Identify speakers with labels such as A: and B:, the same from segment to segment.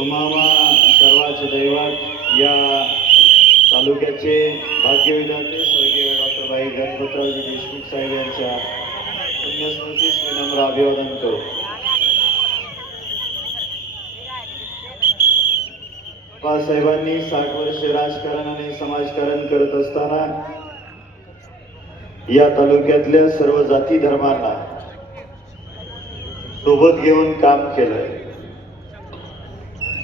A: तुम्हाला सर्वाचे दैवत या तालुक्याचे भाग्यविधाते स्वर्गीय डॉक्टर बाई गणपतरावजी देशमुख साहेब यांच्या पुण्यस्मृतीस विनम्र अभिवादन करू. बाबासाहेबांनी साठ वर्ष राजकारण आणि समाजकारण करत असताना या तालुक्यातल्या सर्व जाती धर्मांना सोबत घेऊन काम केलंय.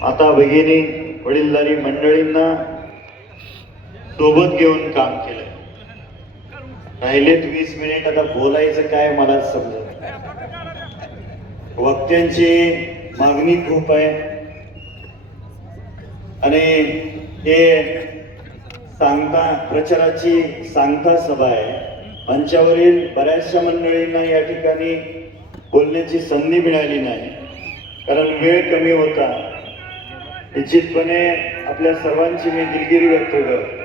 A: आता भगिनी वडीलधारी मंडळींना सोबत घेऊन काम केलंय. राहिलेत वीस मिनिट आता बोलायचं काय मला समजत वक्त्यांची मागणी खूप आहे. आणि हे सांगता प्रचाराची सांगता सभा आहे. मंचावरील बऱ्याचशा मंडळींना या ठिकाणी बोलण्याची संधी मिळाली नाही. कारण वेळ कमी होता. निश्चितपणे आपल्या सर्वांची मी दिलगिरी व्यक्त करतो.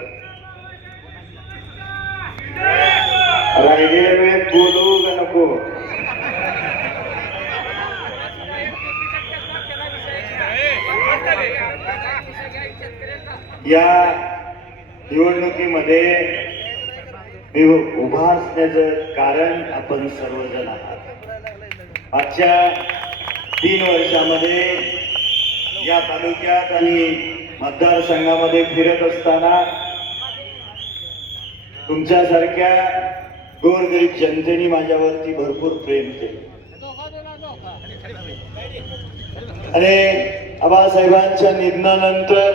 A: राहिलेल्या वेळेत बोलू का नको? या निवडणुकीमध्ये मी उभा असण्याचं कारण आपण सर्वजण आहात. मागच्या तीन वर्षामध्ये या तालुक्यात आणि मतदारसंघामध्ये फिरत असताना तुमच्यासारख्या गोरगरीब जनतेने माझ्यावरती भरपूर प्रेम केले. आणि आबासाहेबांच्या निधनानंतर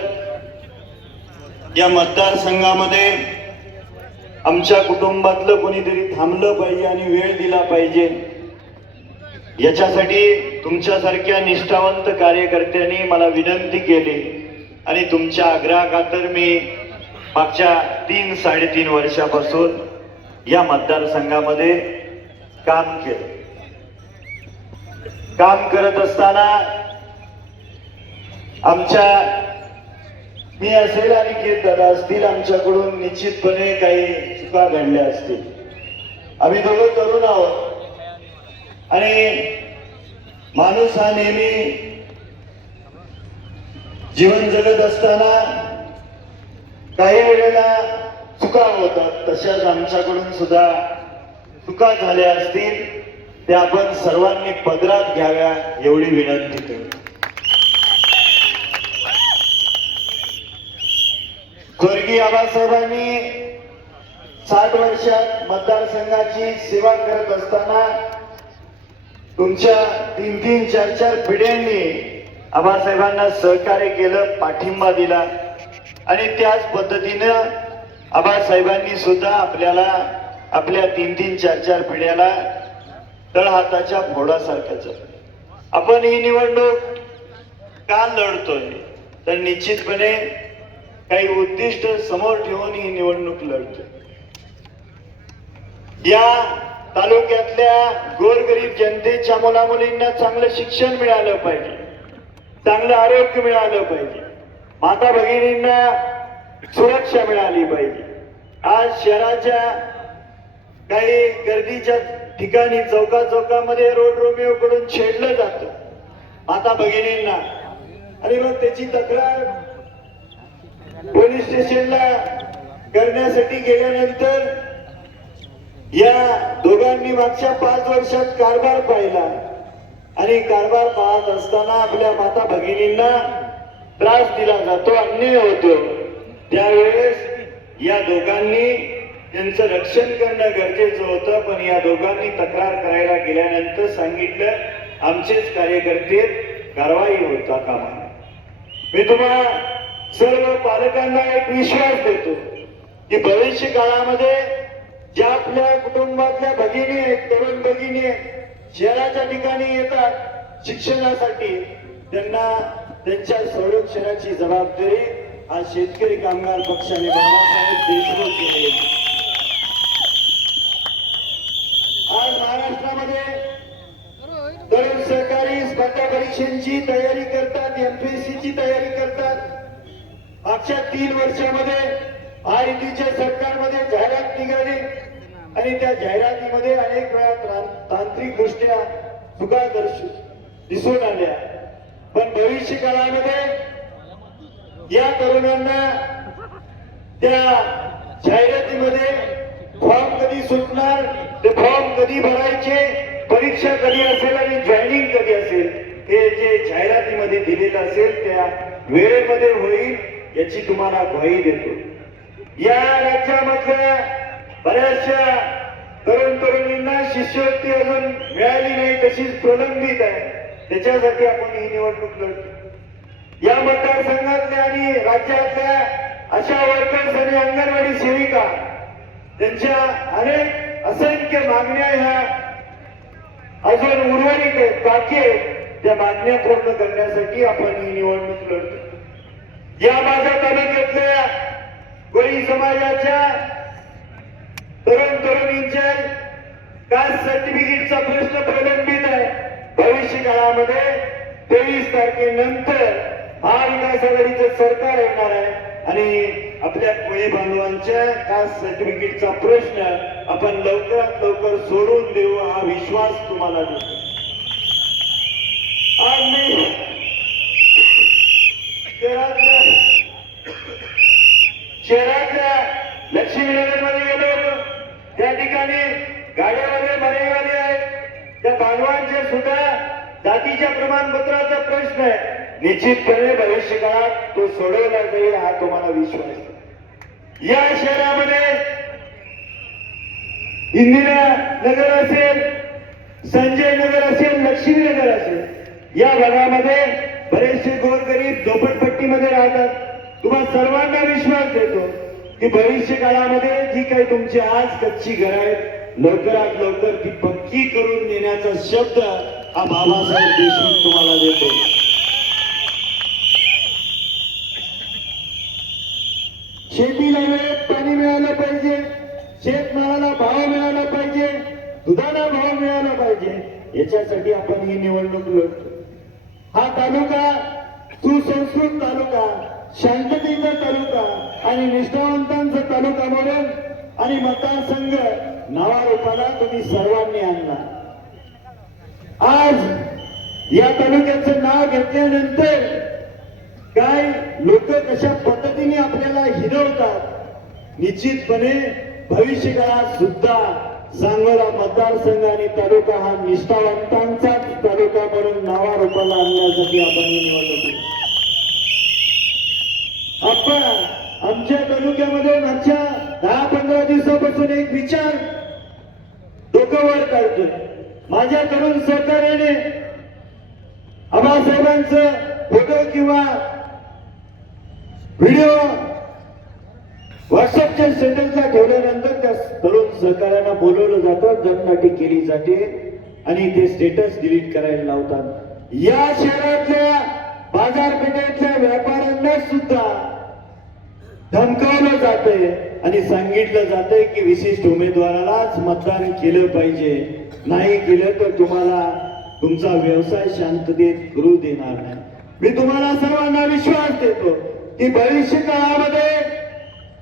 A: या मतदारसंघामध्ये आमच्या कुटुंबातलं कोणीतरी थांबलं पाहिजे आणि वेळ दिला पाहिजे. याच्यासाठी तुमच्यासारख्या निष्ठावंत कार्यकर्त्यांनी मला विनंती केली आणि तुमच्या आग्रहाखातर मी मागच्या तीन साडेतीन वर्षापासून या मतदारसंघामध्ये काम केलं. काम करत असताना आमच्या मी असेल आणि केत दादा असतील आमच्याकडून निश्चितपणे काही चुका घडल्या असतील. आम्ही दोघं तरुण आहोत. आणि माणूस हा नेहमी जीवन जगत असताना काही वेळेला चुका होतात. तशाच आमच्याकडून सुद्धा चुका झाल्या असतील त्या आपण सर्वांनी पदरात घ्याव्या एवढी विनंती करतो. स्वर्गीय आबासाहेबांनी साठ वर्षात मतदारसंघाची सेवा करत असताना तुमच्या तीन तीन चार चार पिढ्यांनी आबासाहेबांना सहकार्य केलं पाठिंबा दिला. आणि त्याच पद्धतीनं आबासाहेबांनी सुद्धा आपल्याला आपल्या तीन तीन चार चार पिढ्याला तळहाताच्या फोडासारख्याच आपण ही निवडणूक का लढतोय? तर निश्चितपणे काही उद्दिष्ट समोर ठेवून ही निवडणूक लढतोय. या तालुक्यातल्या गोरगरीब जनतेच्या मुलामुलींना चांगलं शिक्षण मिळालं पाहिजे. चांगलं आरोग्य मिळालं पाहिजे. माता भगिनींना सुरक्षा मिळाली पाहिजे. आज शहराच्या काही गर्दीच्या ठिकाणी चौका चौकामध्ये रोड रोमिओ कडून छेडलं जातं. माता भगिनींना. आणि मग त्याची तक्रार पोलीस स्टेशनला करण्यासाठी गेल्यानंतर या दोघांनी मागच्या पाच वर्षात कारभार पाहिला. आणि कारभार पाहत असताना आपल्या माता भगिनींना त्रास दिला जातो अन्याय होतो. त्यावेळेस या दोघांनी त्यांचं रक्षण करणं गरजेचं होतं पण या दोघांनी तक्रार करायला गेल्यानंतर सांगितलं आमचेच कार्यकर्ते कारवाई होता कामा मी तुम्हाला सर्व पालकांना एक विश्वास देतो की भविष्य काळामध्ये ज्या आपल्या कुटुंबातल्या भगिनी आहेत तरुण भगिनी आहेत शहराच्या ठिकाणी येतात शिक्षणासाठी त्यांना त्यांच्या संरक्षणाची जबाबदारी आज शेतकरी कामगार पक्षाने बाबासाहेब देशमुख केले. आज महाराष्ट्रामध्ये तरुण सरकारी स्पर्धा परीक्षांची तयारी करतात एमपीएससी ची तयारी करतात. मागच्या तीन वर्षामध्ये आयटीच्या सरकारमध्ये जाहिरात निघाली आणि त्या जाहिरातीमध्ये अनेक वेळा तांत्रिक दृष्ट्या चुका दिसून आल्या. पण भविष्य काळामध्ये या तरुणांना त्या जाहिरातीमध्ये फॉर्म कधी सुटणार ते फॉर्म कधी भरायचे परीक्षा कधी असेल आणि जॉईनिंग कधी असेल हे जे जाहिरातीमध्ये दिलेलं असेल त्या वेळेमध्ये होईल याची तुम्हाला ग्वाही देतो. या राज्यामधल्या बऱ्याचशा तरुण तरुणींना शिष्यवृत्ती अजून मिळाली नाही तशीच प्रलंबित आहे. त्याच्यासाठी आपण ही निवडणूक लढतो. या मतदारसंघातल्या आणि राज्यातल्या अशा वर्कर्स आणि अंगणवाडी सेविका त्यांच्या अनेक असंख्य मागण्या ह्या अजून उर्वरित आहेत बाकी त्या मागण्या पूर्ण करण्यासाठी आपण ही निवडणूक लढतो. या माझ्या तालुक्यातल्या कोळी समाजाच्या तरुण तरुणींच्या कास्ट सर्टिफिकेटचा प्रश्न प्रलंबित आहे. भविष्य काळामध्ये तेवीस तारखेनंतर महाविकास आघाडीचं सरकार येणार आहे. आणि आपल्या कोळी बांधवांच्या कास्ट सर्टिफिकेटचा प्रश्न आपण लवकरात लवकर सोडून देऊ हा विश्वास तुम्हाला देतो. आज मी शहरातल्या शहरातल्या लक्ष्मीनगरमध्ये गेलो होतो. त्या ठिकाणी गाड्यामध्ये मरेवाले आहेत त्या बांधवांचे सुद्धा जातीच्या प्रमाणपत्राचा प्रश्न आहे. निश्चितपणे भविष्य काळात तो सोडवला जाईल हा तुम्हाला विश्वास या शहरामध्ये इंदिरा नगर असेल संजय नगर असेल लक्ष्मी नगर असेल या भागामध्ये बरेचसे गोरगरीब झोपडपट्टीमध्ये राहतात. तुम्हा सर्वांना विश्वास देतो की भविष्य काळामध्ये जी काही तुमची आज कच्ची घर आहेत लवकरात लवकर ती पक्की करून देण्याचा शब्द हा बाबासाहेब देशमुख तुम्हाला देतो. शेतीला वेळेत पाणी मिळालं पाहिजे शेतमालाला भाव मिळाला पाहिजे दुधाला भाव मिळाला पाहिजे याच्यासाठी आपण ही निवडणूक लढतो. हा तालुका सुसंस्कृत तालुका शांततेचा तालुका आणि निष्ठावंतांचा तालुका म्हणून आणि मतदारसंघ नावारूपाला तुम्ही सर्वांनी आणला. आज या तालुक्याचं नाव घेतल्यानंतर काय लोक कशा पद्धतीने आपल्याला हिरवतात निश्चितपणे भविष्य काळात सुद्धा सांगोला मतदारसंघ आणि तालुका हा निष्ठावंतांचाच तालुका म्हणून नावारूपाला आणण्यासाठी आपण ही निवडणूक आपण आमच्या तालुक्यामध्ये मागच्या दहा पंधरा दिवसापासून एक विचार डोकं वर काढतोय माझ्या तरुण सहकार्याने आबासाहेबांचं फोटो किंवा व्हिडिओ व्हॉट्सअपच्या स्टेटसला ठेवल्यानंतर त्या तरुण सहकार्यांना बोलवलं जातं जननाटी केली जाते आणि ते स्टेटस डिलीट करायला लावतात. या शहरातल्या बाजारपेठेतल्या व्यापाऱ्यांना सुद्धा धमकावलं जातंय आणि सांगितलं जाते की विशिष्ट उमेदवारालाच मतदान केलं पाहिजे. नाही केलं तर तुम्हाला तुमचा व्यवसाय शांततेत करू देणार नाही. मी तुम्हाला सर्वांना विश्वास देतो की भविष्य काळामध्ये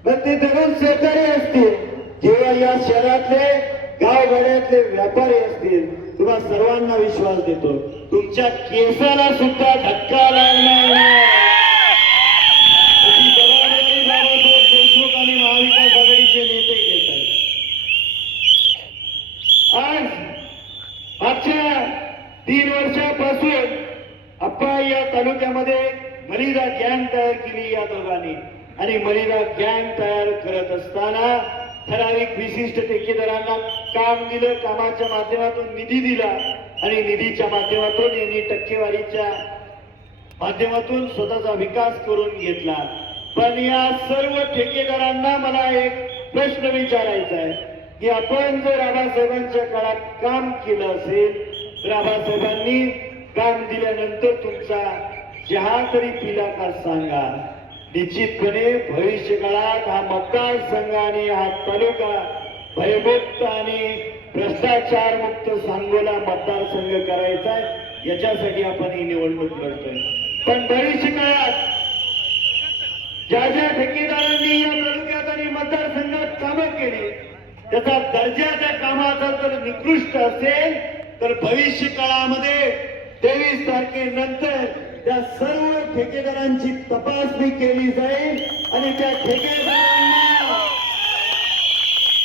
A: मग ते तरुण सहकारी असतील किंवा या शहरातले गावगाड्यातले व्यापारी असतील तुम्हाला सर्वांना विश्वास देतो. तुमच्या केसाला सुद्धा धक्का लागणार नाही. देशमुख आणि महाविकास आघाडीचे नेते घेत आहेत आज मागच्या तीन वर्षापासून अप्पा या तालुक्यामध्ये मलिदा गॅंग तयार केली या दोघांनी. आणि मलिदा गॅंग तयार करत असताना ठराविक विशिष्ट ठेकेदारांना काम दिलं कामाच्या माध्यमातून निधी दिला. आणि निधीच्या माध्यमातून यांनी टक्केवारीच्या माध्यमातून स्वतःचा विकास करून घेतला. पण या सर्व ठेकेदारांना मला एक प्रश्न विचारायचा आहे की आपण जर आबासाहेबांच्या काळात काम केलं असेल तर आबासाहेबांनी काम दिल्यानंतर तुमचा चहा तरी पिला का सांगा. निश्चितपणे भविष्य काळात हा मतदारसंघ आणि हा तालुका भयमुक्त आणि भ्रष्टाचार मुक्त सांगोला मतदारसंघ करायचा आहे. याच्यासाठी आपण ही निवडणूक करतोय पण बरीचशी काळात ज्या ज्या ठेकेदारांनी या तालुक्यात आणि मतदारसंघात कामं केली त्याचा दर्जा त्या कामाचा जर निकृष्ट असेल तर भविष्य काळामध्ये तेवीस तारखेनंतर त्या सर्व ठेकेदारांची तपासणी केली जाईल आणि त्या ठेकेदारांना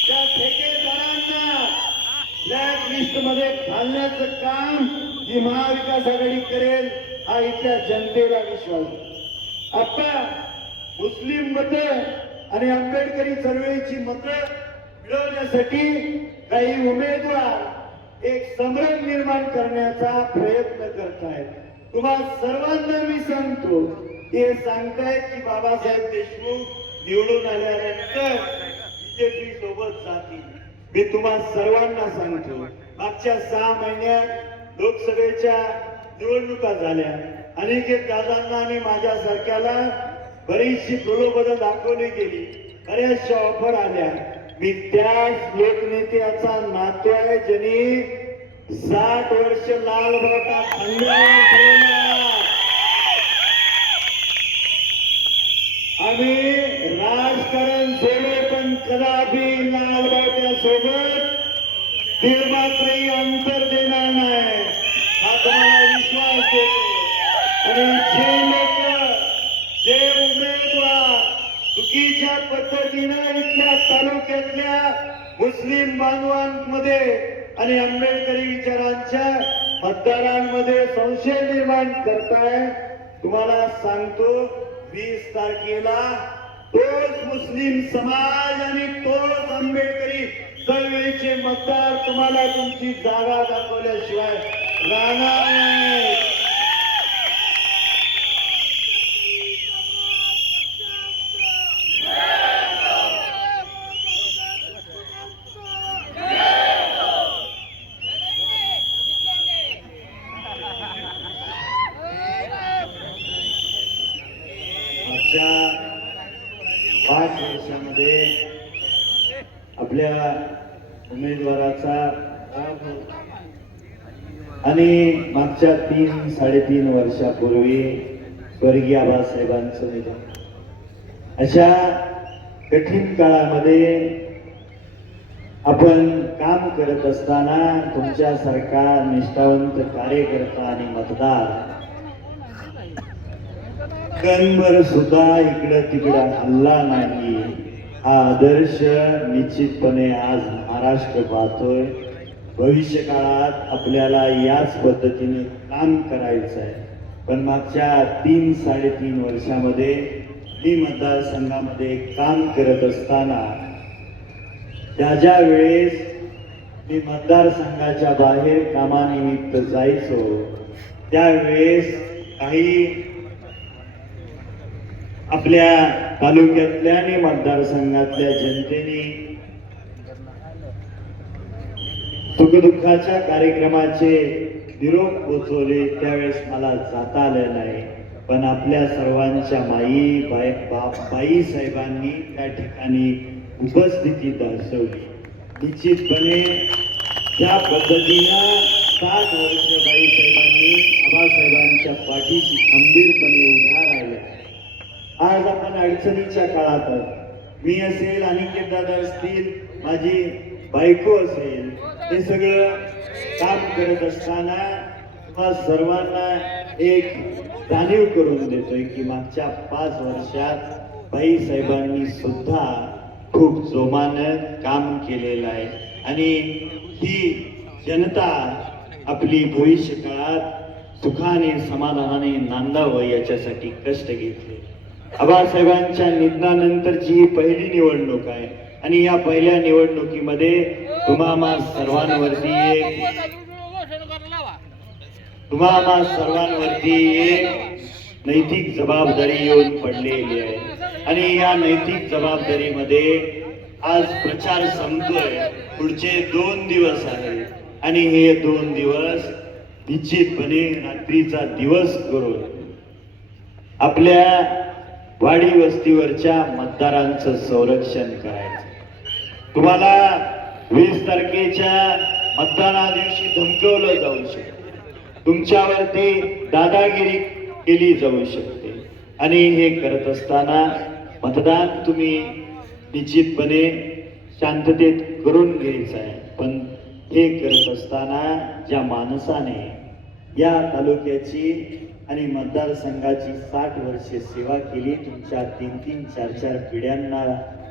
A: त्या ठेके ब्लॅक लिस्टमध्ये घालण्याचं काम ही महाविकास आघाडी करेल हा इथल्या जनतेला विश्वास आता मुस्लिम मत आणि आंबेडकरी चळवळीची मत मिळवण्यासाठी काही उमेदवार एक संभ्रम निर्माण करण्याचा प्रयत्न करतायत. तुम्हा सर्वांना मी सांगतो हे सांगतायत की बाबासाहेब देशमुख निवडून आल्यानंतर बीजेपी सोबत जातील. मी तुम्हा सर्वांना सांगतो मागच्या सहा महिन्यात लोकसभेच्या निवडणुका झाल्या. अनेक दादांना आणि माझ्यासारख्याला बरीचशी प्रलोभनं दाखवली गेली. बऱ्याचशा ऑफर आल्या. मी त्याच लोकनेत्याचा नातू आहे ज्यांनी साठ वर्ष लाल बाटा खांद्यावर ठेवला आम्ही राजकारण सोडे पण कदापि लाल बावट्या सोबत दीड मात्रही अंतर देणार नाही हा तुम्हाला विश्वास देतो आणि जे लोक जे उमेदवार चुकीच्या पद्धतीनं इथल्या तालुक्यातल्या मुस्लिम बांधवांमध्ये आणि आंबेडकरी विचारांच्या मतदारांमध्ये संशय निर्माण करताय. तुम्हाला सांगतो वीस तारखेला तोच मुस्लिम समाज आणि तोच आंबेडकरी चळवळीचे मतदार तुम्हाला तुमची जागा दाखवल्याशिवाय राहणार नाही मागच्या पाच वर्षामध्ये आपल्या उमेदवाराचा आणि मागच्या तीन साडेतीन वर्षापूर्वी स्वर्गीय आबासाहेबांचं निधन. अशा कठीण काळामध्ये आपण काम करत असताना तुमच्यासारखा निष्ठावंत कार्यकर्ता आणि मतदार कणभर सुद्धा इकडं तिकडं हल्ला नाही. हा आदर्श निश्चितपणे आज महाराष्ट्र पाहतोय. भविष्य काळात आपल्याला याच पद्धतीने काम करायचं आहे पण मागच्या तीन साडेतीन वर्षामध्ये मी मतदारसंघामध्ये काम करत असताना त्या ज्या वेळेस मी मतदारसंघाच्या बाहेर कामानिमित्त जायचो त्यावेळेस काही आपल्या तालुक्यातल्या आणि मतदारसंघातल्या जनतेने सुखदुःखाच्या कार्यक्रमाचे निरोप पोचवले त्यावेळेस मला जाता आलं नाही. पण आपल्या सर्वांच्या माई बाई बाप बाई साहेबांनी त्या ठिकाणी उपस्थिती दर्शवली. निश्चितपणे त्या पद्धतीनं सात वर्ष बाई साहेबांनी आबासाहेबांच्या पाठीशी खंबीरपणे उभ्या राहिल्या. आज आपण अडचणीच्या काळात आहोत. मी असेल अनिकेत दादा असतील माझी बायको असेल हे सगळं काम करत असताना तुम्हा सर्वांना एक जाणीव करून देतोय की मागच्या पाच वर्षात बाई साहेबांनी सुद्धा खूप जोमानं काम केलेलं आहे. आणि ही जनता आपली भविष्य काळात सुखाने समाधानाने नांदावं याच्यासाठी कष्ट घेतले. आबासाहेबांच्या निधनानंतरची ही पहिली निवडणूक आहे. आणि या पहिल्या निवडणुकीमध्ये तुम्हा सर्वांवरती एक तुम्हाला सर्वांवरती एक नैतिक जबाबदारी येऊन पडलेली आहे. आणि या नैतिक जबाबदारीमध्ये आज प्रचार संपतोय. पुढचे दोन दिवस आहेत आणि हे दोन दिवस निश्चितपणे रात्रीचा दिवस करून आपल्या वाडी वस्तीवरच्या मतदारांचं संरक्षण करायचं. तुम्हाला वीस तारखेच्या मतदाना दिवशी धमकवलं जाऊ शकतं. तुमच्यावरती दादागिरी केली जाऊ शकते. आणि हे करत असताना मतदान तुम्ही निश्चितपणे शांततेत करून घ्यायचं आहे. पण हे करत असताना ज्या माणसाने या तालुक्याची आणि मतदारसंघाची साठ वर्षे सेवा केली. तुमच्या तीन तीन चार चार पिढ्यांना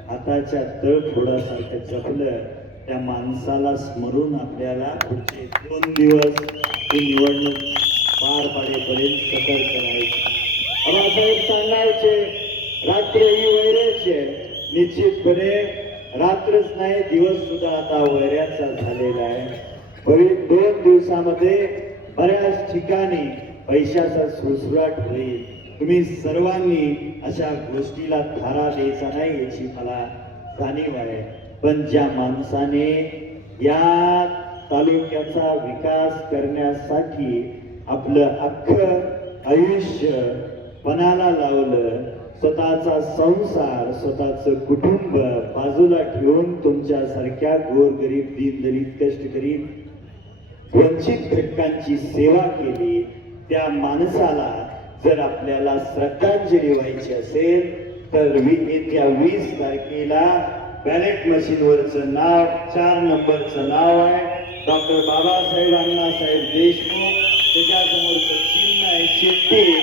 A: हाताच्या तळफोडासारखं जपलं. त्या माणसाला स्मरून आपल्याला पुढचे दोन दिवस ही निवडणूक पार पाडेपर्यंत सफर करायची बाबासाहेब सांगायचे रात्र ही वैराची आहे. निश्चितपणे रात्रच नाही दिवस सुद्धा आता वैऱ्याचा झालेला आहे. दोन दिवसामध्ये बऱ्याच ठिकाणी पैशाचा सुळसुळाट होईल तुम्ही सर्वांनी अशा गोष्टीला थारा द्यायचा नाही याची मला जाणीव आहे. पण ज्या माणसाने या तालुक्याचा विकास करण्यासाठी आपलं अख्खं आयुष्य पणाला लावलं स्वतःचा संसार स्वतःचं कुटुंब बाजूला ठेवून तुमच्यासारख्या गोरगरीब दीनदलित कष्टकरी वंचित घटकांची सेवा केली त्या माणसाला जर आपल्याला श्रद्धांजली व्हायची असेल तर वी- येत्या वीस तारखेला बॅलेट मशीनवरचं नाव चार नंबरचं नाव आहे. डॉक्टर बाबासाहेब अण्णासाहेब देशमुख त्याच्यासमोरचं चिन्ह आहे शेट्टी.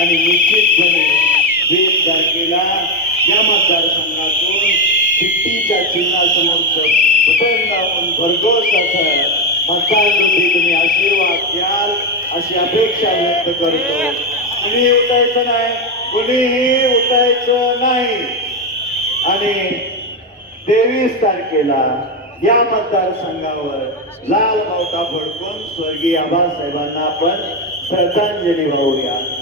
A: आणि निश्चितपणे वीस तारखेला या मतदारसंघातून शिट्टीच्या चिन्हासमोरचं बटन लावून भरघोस असं मतदान तुम्ही आशीर्वाद द्याल. अशी अपेक्षा व्यक्त करतो. कुणीही उठायचं नाही कुणीही उठायचं नाही. आणि तेवीस तारखेला या मतदारसंघावर लाल बावटा फडकून स्वर्गीय आबासाहेबांना आपण श्रद्धांजली वाहूया.